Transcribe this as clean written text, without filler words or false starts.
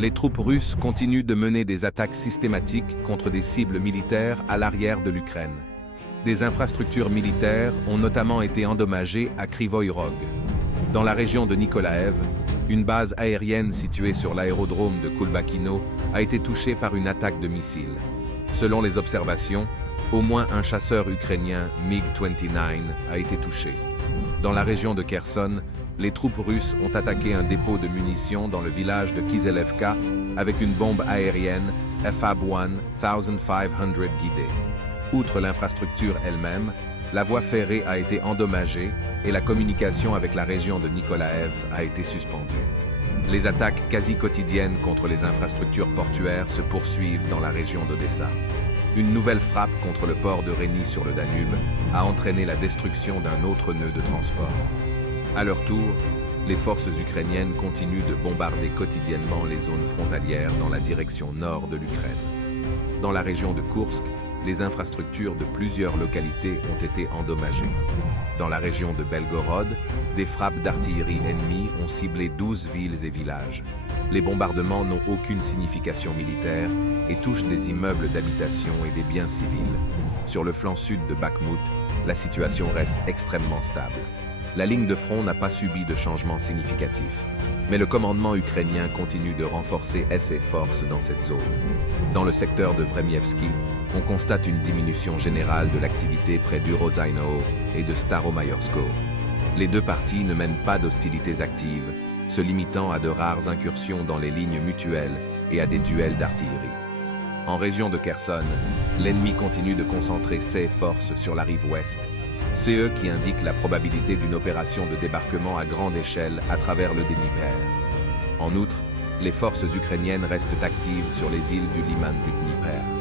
Les troupes russes continuent de mener des attaques systématiques contre des cibles militaires à l'arrière de l'Ukraine. Des infrastructures militaires ont notamment été endommagées à Kryvoï Rog. Dans la région de Nikolaev, une base aérienne située sur l'aérodrome de Kulbakino a été touchée par une attaque de missiles. Selon les observations, au moins un chasseur ukrainien MiG-29 a été touché. Dans la région de Kherson, les troupes russes ont attaqué un dépôt de munitions dans le village de Kiselevka avec une bombe aérienne FAB-1 1500 guidée. Outre l'infrastructure elle-même, la voie ferrée a été endommagée et la communication avec la région de Nikolaev a été suspendue. Les attaques quasi quotidiennes contre les infrastructures portuaires se poursuivent dans la région d'Odessa. Une nouvelle frappe contre le port de Reni sur le Danube a entraîné la destruction d'un autre nœud de transport. À leur tour, les forces ukrainiennes continuent de bombarder quotidiennement les zones frontalières dans la direction nord de l'Ukraine. Dans la région de Koursk, les infrastructures de plusieurs localités ont été endommagées. Dans la région de Belgorod, des frappes d'artillerie ennemie ont ciblé 12 villes et villages. Les bombardements n'ont aucune signification militaire et touchent des immeubles d'habitation et des biens civils. Sur le flanc sud de Bakhmout, la situation reste extrêmement stable. La ligne de front n'a pas subi de changement significatif, mais le commandement ukrainien continue de renforcer ses forces dans cette zone. Dans le secteur de Vremievski, on constate une diminution générale de l'activité près d'Urozaino et de Staromayorsko. Les deux parties ne mènent pas d'hostilités actives, se limitant à de rares incursions dans les lignes mutuelles et à des duels d'artillerie. En région de Kherson, l'ennemi continue de concentrer ses forces sur la rive ouest. C'est eux qui indiquent la probabilité d'une opération de débarquement à grande échelle à travers le Dnieper. En outre, les forces ukrainiennes restent actives sur les îles du liman du Dnieper.